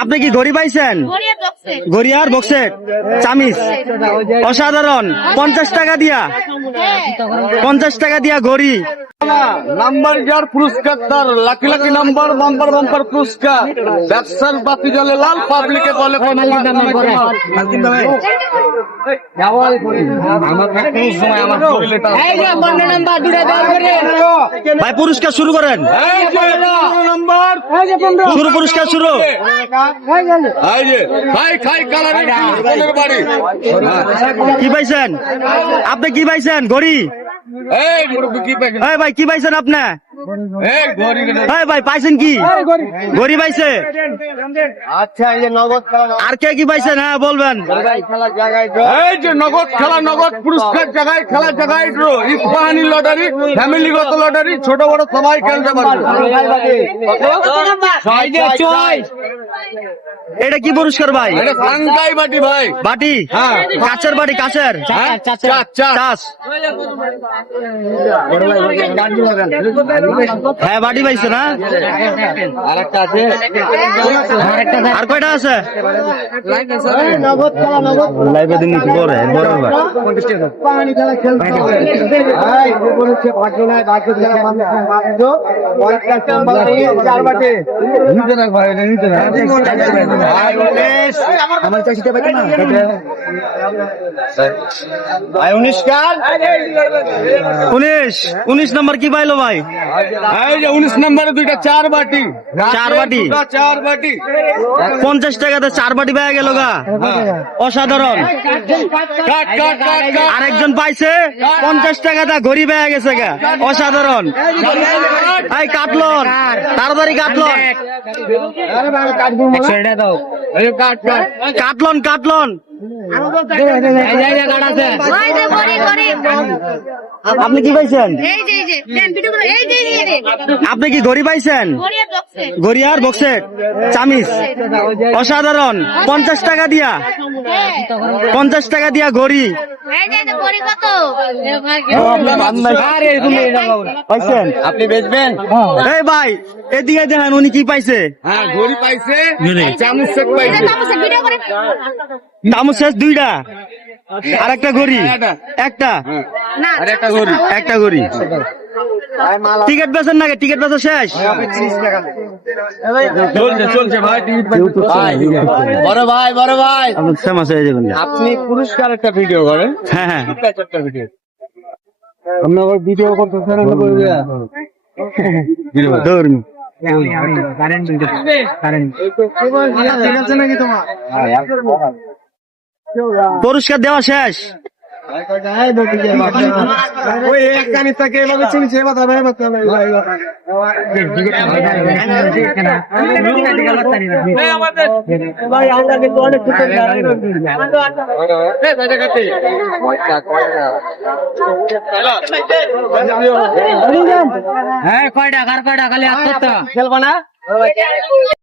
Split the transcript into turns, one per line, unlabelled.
আপনি কি ঘড়ি পাইছেন? গড়িয়ার বক্সে চামিস অসাধারণ। পঞ্চাশ টাকা দিয়া। পঞ্চাশ টাকা দিয়া গড়ি
নাম্বার যার পুরস্কার তার lucky lucky number bumper bumper পুরস্কার। ব্যবসার বাতি জলে লাল পাবলিকে বলে
ভাই পুরস্কার শুরু করেন।
নাম্বার।
শুরু পুরস্কার শুরু। কি পাইছেন? আপনি কি পাইছেন? গড়ি
এই মুরব্বি কি পাইছেন
এই ভাই কি পাইছেন আপনি
এই গরি
ভাই পাইছেন কি গড়ি পাইছে
আচ্ছা এই যে নগদ খেলা
আর কে কি পাইছেন হ্যাঁ বলবেন
এই যে নগদ খেলা নগদ পুরস্কার জায়গায় খেলা জায়গায় ড্র ইস্পাহানি লটারি ফ্যামিলিগত লটারি ছোট বড় সবাই খেলতে পারবে
এটা কি পুরস্কার ভাই?
এটা সাংকাই বাটি ভাই।
বাটি
হ্যাঁ।
কাছের বাটি কাছের
হ্যাঁ
চাষ হ্যাঁ বাটি পাইছে না?
আরেকটা আছে।
আর কয়টা আছে? লাইভে দিন ninguna. কি করে বড় ভাই উনিশ উনিশ। উনিশ নম্বর কি পাইলো ভাই?
উনিশ নম্বরে দুইটা চার বাটি।
চার বাটি?
চার বাটি।
পঞ্চাশ টাকাতে চার বাটি পেয়ে গেল গা। অসাধারণ। আরেকজন পাইছে। পঞ্চাশ টাকাটা ঘড়ি পেয়ে গেছে গা। অসাধারণ। এই কাটলন তাড়াতাড়ি কাটলন
যে কাট কাট।
কাটলন কাটলন আপনি কি পাইছেন
এই যে এই যে দেন ভিডিও করে এই যে এই যে
আপনি কি ঘড়ি পাইছেন গড়িয়ার বক্সে চামিস অসাধারণ পঞ্চাশ টাকা দিয়া পঞ্চাশ টাকা দিয়া ঘড়ি
এই যে এই যে গড়ি
আপনি বেচবেন
এই ভাই এদিকে দেখেন উনি কি পাইছে
হ্যাঁ ঘড়ি পাইছে
দামও শেষ দুইটা। আর একটা ঘড়ি। একটা।
একটা ঘড়ি।
একটা ঘড়ি। টিকিট বেচেন নাকি টিকিট বেচা শেষ।
চলছে চলছে ভাই বড় ভাই বড় ভাই। আপনি পুরস্কার একটা ভিডিও করেন।
হ্যাঁ হ্যাঁ।
ভিডিও আবার করতেছেন
ধরুন। থেকে দেওয়া শেষ।
ভাই আমরা কিন্তু অনেক কিছু
হ্যাঁ কয়টা? কার কয়টা? খালি করতে
না?